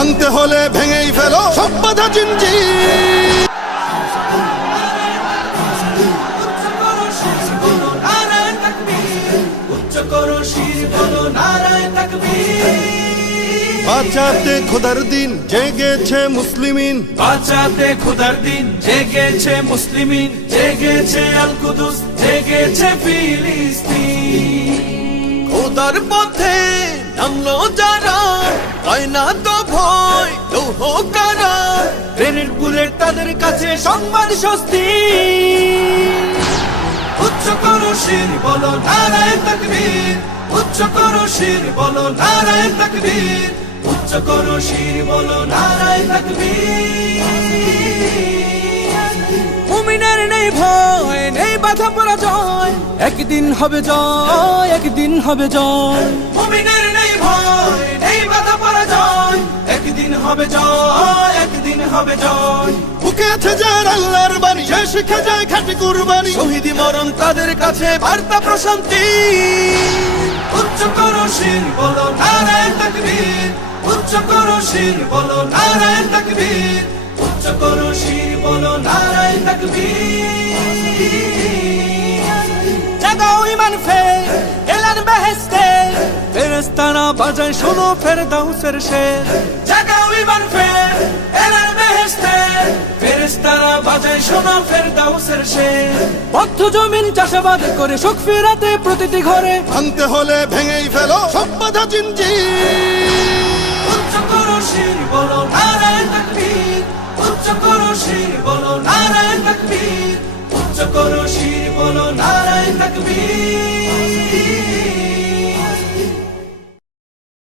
ভাঙতে হলে ভেঙেই ফেলো সব বাধা জিঞ্জির। বাঁচাতে খোদার দিন জেগেছে মুসলিমিন, বাঁচাতে খোদার দিন জেগেছে মুসলিমিন, জেগেছে আল কুদুস, জেগেছে ফিলিস্তিন। খোদার পথে নামলো যারা, হয় না তো ভয় লৌহ কারা, ট্রেনের বুলেট তাদের কাছে সংবাদ স্বস্তি। উচ্চ করো শির বলো নারায়ে তাকবীর, উচ্চ করো শির বলো নারায়ে তাকবীর, উচ্চ করো শির বলো নারায়ে তাকবীর। মুমিনের নেই ভয়, নেই বাধা পরাজয়, একদিন হবে জয়, একদিন হবে জয়। মুমিনের নেই ভয়, নেই বাধা পরাজয়, একদিন হবে জয়, একদিন হবে জয়। বুকে আছে যার আল্লাহর বাণী, সে শিখে যায় খাঁটি কুরবানি, শহীদি মরণ তাদের কাছে বার্তা প্রশান্তি। উচ্চ করো শির বলো নারায়ে তাকবীর, উচ্চ করো শির বলো নারায়ে তাকবীর, উচ্চ করো শির বলো নারায়ে তাকবীর। জাগাও ঈমান ফের এলান বেহেশতে, ফেরেশতারা বাজায় শোনো ফেরদাউসের শের। জাগাও ঈমান ফের এলান বেহেশতে, ফেরেশতারা বাজায় শোনো ফেরদাউসের শের। বদ্ধ জমিন চাষাবাদ করে সুখ ফেরাতে প্রতিটি ঘরে, ভাঙতে হলে ভেঙেই ফেলো সব বাধা জিঞ্জির। উচ্চ করো শির বলো নারায়ে তাকবীর, উচ্চ করো শির বলো নারায়ে তাকবীর, উচ্চ করো শির বলো নারায়ে তাকবীর।